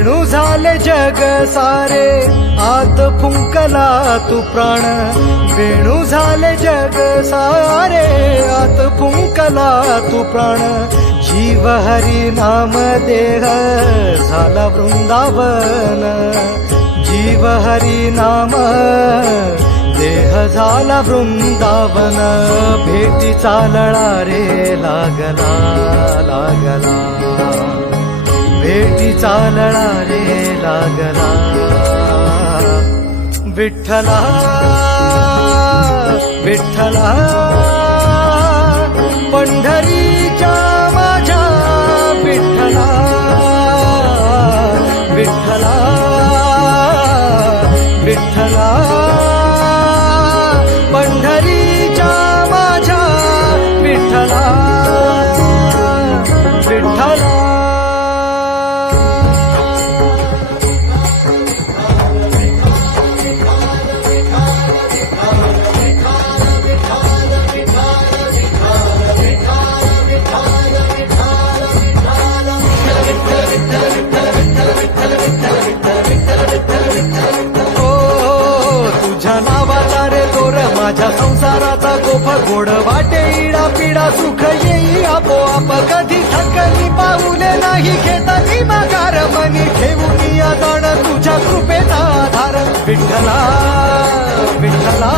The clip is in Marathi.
वेणू झाले जग सारे आत फुंकला तू प्राण वेणू झाले जग सारे आत फुंकला तू प्राण जीव हरी नाम देह झाला वृंदावन जीव हरी नाम देह झाला वृंदावन भेटीचा लळा रे लागला लागला भेटीचा लळा रे लागला विठ्ठला विठ्ठला पंढरीच्या माझ्या विठ्ठला विठ्ठला विठ्ठला पंढरीच्या माझ्या विठ्ठला विठ्ठला माझ्या संसाराचा गोफ गोड वाटे इडा पिडा सुख येई आपोआप कधी थकली पाऊले नाही घेतली माघार मनी ठेवून या जाण तुझ्या कृपेचा आधार विठ्ठला विठ्ठला